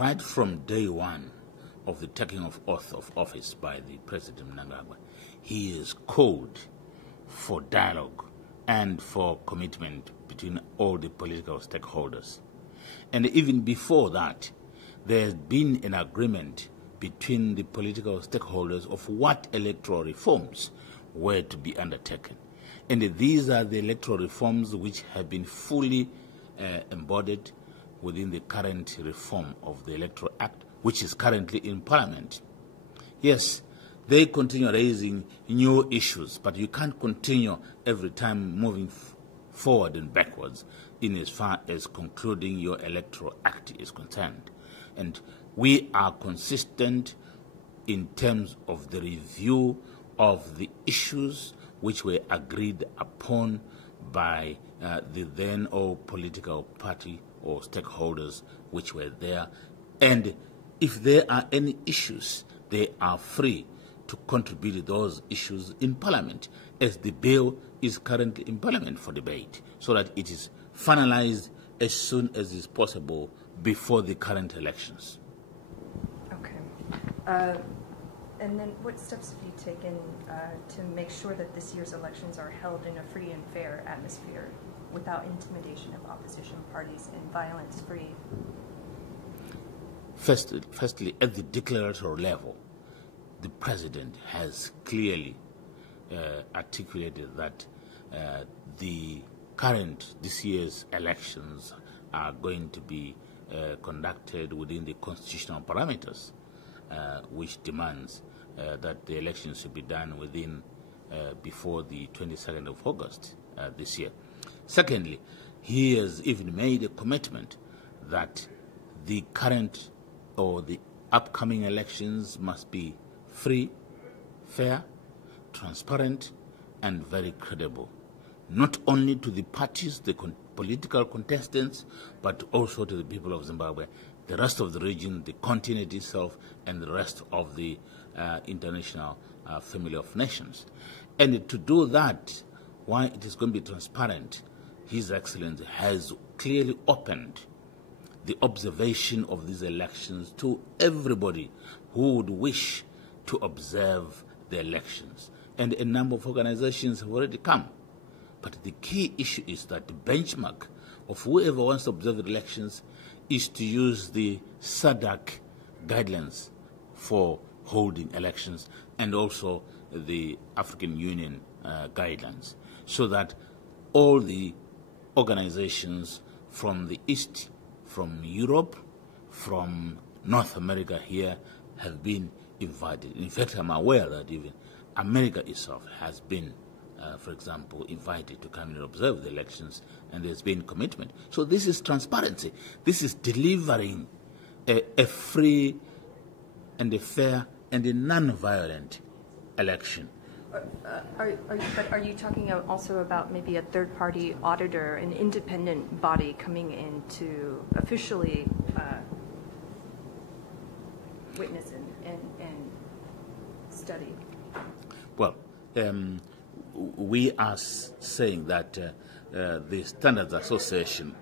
right from day one of the taking of oath of office by the President Mnangagwa, he is called for dialogue and for commitment between all the political stakeholders. And even before that, there has been an agreement between the political stakeholders of what electoral reforms were to be undertaken. And these are the electoral reforms which have been fully embodied within the current reform of the Electoral Act, which is currently in Parliament. Yes, they continue raising new issues, but you can't continue every time moving forward and backwards in as far as concluding your Electoral Act is concerned. And we are consistent in terms of the review of the issues which were agreed upon by the then all political party or stakeholders which were there. And if there are any issues, they are free to contribute those issues in Parliament, as the bill is currently in Parliament for debate, so that it is finalized as soon as is possible before the current elections. Okay. And then what steps have you taken to make sure that this year's elections are held in a free and fair atmosphere without intimidation of opposition parties and violence-free? Firstly, at the declaratory level, the President has clearly articulated that this year's elections are going to be conducted within the constitutional parameters, which demands that the elections should be done within before the 22nd of August this year. Secondly, he has even made a commitment that the current or the upcoming elections must be free, fair, transparent, and very credible, not only to the parties, the political contestants, but also to the people of Zimbabwe, the rest of the region, the continent itself, and the rest of the international family of nations. And to do that, why it is going to be transparent, His Excellency has clearly opened the observation of these elections to everybody who would wish to observe the elections. And a number of organizations have already come. But the key issue is that the benchmark of whoever wants to observe the elections is to use the SADC guidelines for holding elections, and also the African Union guidelines, so that all the organizations from the East, from Europe, from North America here have been invited. In fact, I'm aware that even America itself has been, for example, invited to come and observe the elections, and there's been commitment. So this is transparency. This is delivering a free and a fair and a non-violent election. But are you talking also about maybe a third-party auditor, an independent body coming in to officially witness and study? Well, we are saying that the Standards Association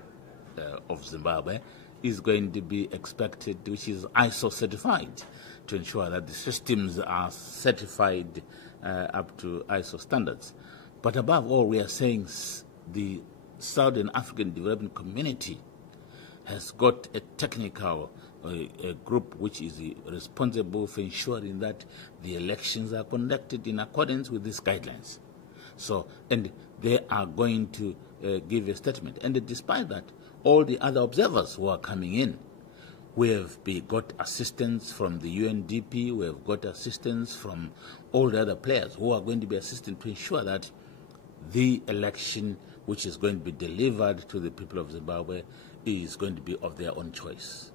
of Zimbabwe is going to be expected, which is ISO certified, to ensure that the systems are certified up to ISO standards. But above all, we are saying the Southern African Development Community has got a technical a group which is responsible for ensuring that the elections are conducted in accordance with these guidelines. So, and they are going to give a statement. And despite that, all the other observers who are coming in, we have got assistance from the UNDP, we have got assistance from all the other players who are going to be assisting to ensure that the election which is going to be delivered to the people of Zimbabwe is going to be of their own choice.